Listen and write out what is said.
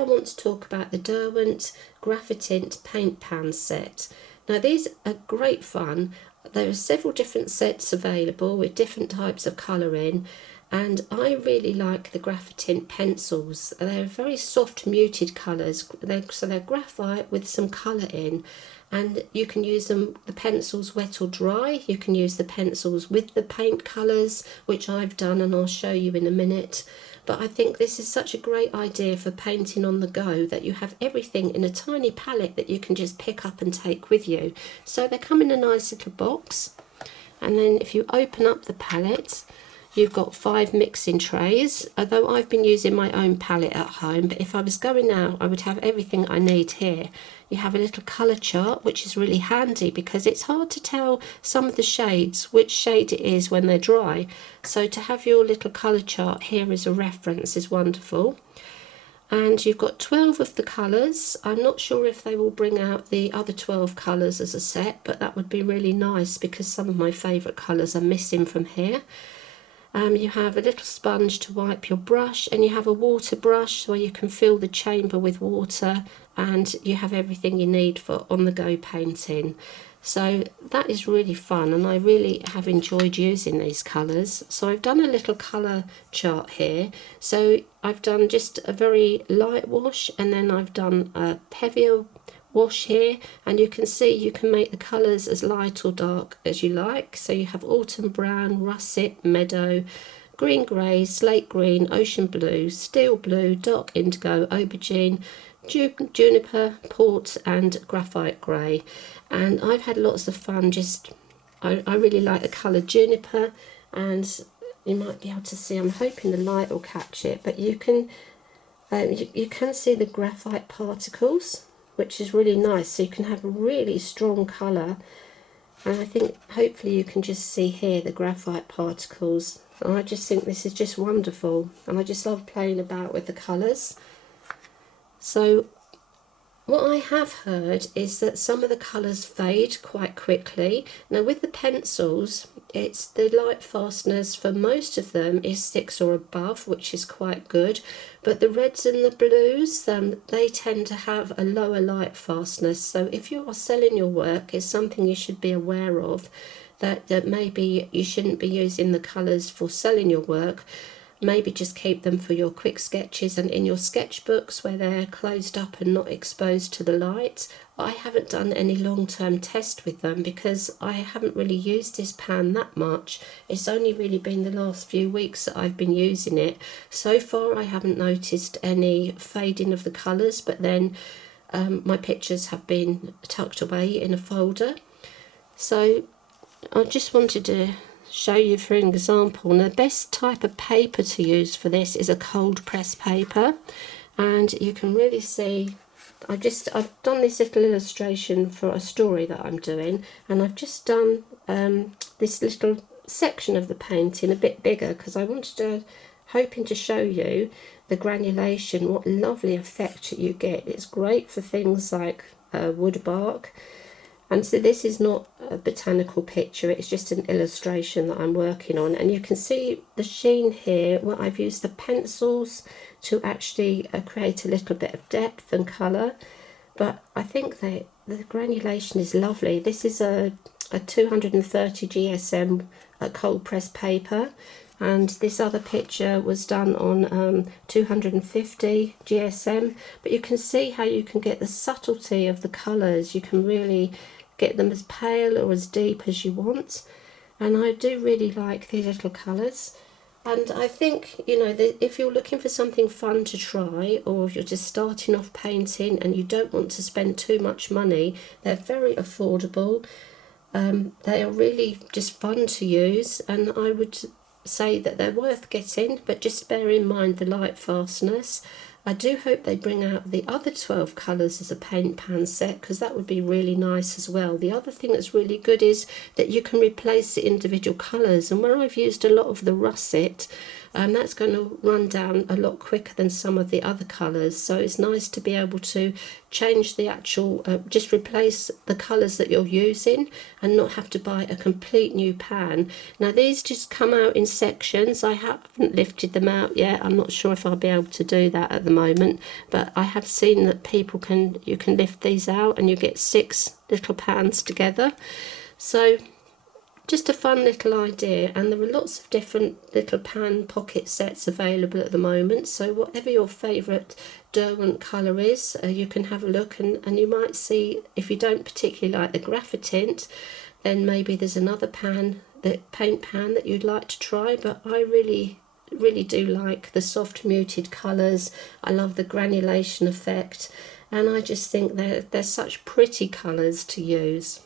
I want to talk about the Derwent Graphitint paint pan set. Now these are great fun. There are several different sets available with different types of colour in, and I really like the Graphitint pencils. They're very soft muted colours, so they're graphite with some colour in, and you can use them, the pencils wet or dry. You can use the pencils with the paint colours, which I've done and I'll show you in a minute. But I think this is such a great idea for painting on the go, that you have everything in a tiny palette that you can just pick up and take with you. So they come in a nice little box, and then if you open up the palette, you've got 5 mixing trays. Although I've been using my own palette at home, but if I was going out I would have everything I need here. You have a little colour chart, which is really handy because it's hard to tell some of the shades which shade it is when they're dry. So to have your little colour chart here as a reference is wonderful. And you've got 12 of the colours. I'm not sure if they will bring out the other 12 colours as a set, but that would be really nice because some of my favourite colours are missing from here. You have a little sponge to wipe your brush, and you have a water brush where you can fill the chamber with water, and you have everything you need for on-the-go painting. So that is really fun, and I really have enjoyed using these colours. So I've done a little colour chart here. So I've done just a very light wash, and then I've done a heavier wash here, and you can see you can make the colours as light or dark as you like. So you have autumn brown, russet, meadow, green grey, slate green, ocean blue, steel blue, dark indigo, aubergine, juniper, port and graphite grey. And I've had lots of fun I really like the colour juniper, and you might be able to see, I'm hoping the light will catch it, but you can see the graphite particles, which is really nice. So you can have a really strong colour, and I think hopefully you can just see here the graphite particles. And I just think this is just wonderful, and I just love playing about with the colours. So what I have heard is that some of the colours fade quite quickly. Now with the pencils, it's the light fastness for most of them is 6 or above, which is quite good. But the reds and the blues, they tend to have a lower light fastness. So if you are selling your work, it's something you should be aware of, that maybe you shouldn't be using the colours for selling your work. Maybe just keep them for your quick sketches and in your sketchbooks where they're closed up and not exposed to the light. I haven't done any long-term test with them because I haven't really used this pan that much. It's only really been the last few weeks that I've been using it. So far I haven't noticed any fading of the colours, but then my pictures have been tucked away in a folder. So I just wanted to show you for an example. Now the best type of paper to use for this is a cold press paper, and you can really see I've done this little illustration for a story that I'm doing, and I've just done this little section of the painting a bit bigger because I hoping to show you the granulation, what lovely effect you get. It's great for things like wood bark. And so this is not a botanical picture, it's just an illustration that I'm working on. And you can see the sheen here, where I've used the pencils to actually create a little bit of depth and colour. But I think the granulation is lovely. This is a 230 GSM cold press paper. And this other picture was done on 250 GSM. But you can see how you can get the subtlety of the colours. You can really get them as pale or as deep as you want, and I do really like these little colours. And I think, you know, if you're looking for something fun to try, or if you're just starting off painting and you don't want to spend too much money, they're very affordable. They are really just fun to use, and I would say that they're worth getting, but just bear in mind the light fastness. I do hope they bring out the other 12 colours as a paint pan set, because that would be really nice as well. The other thing that's really good is that you can replace the individual colours, and where I've used a lot of the russet, That's going to run down a lot quicker than some of the other colours, so it's nice to be able to change the actual, just replace the colours that you're using and not have to buy a complete new pan. Now these just come out in sections. I haven't lifted them out yet. I'm not sure if I'll be able to do that at the moment, but I have seen that you can lift these out and you get 6 little pans together. So just a fun little idea, and there are lots of different little pan pocket sets available at the moment, so whatever your favourite Derwent colour is, you can have a look, and you might see, if you don't particularly like the Graphitint, then maybe there's another pan, the paint pan, that you'd like to try. But I really do like the soft muted colours. I love the granulation effect, and I just think they're such pretty colours to use.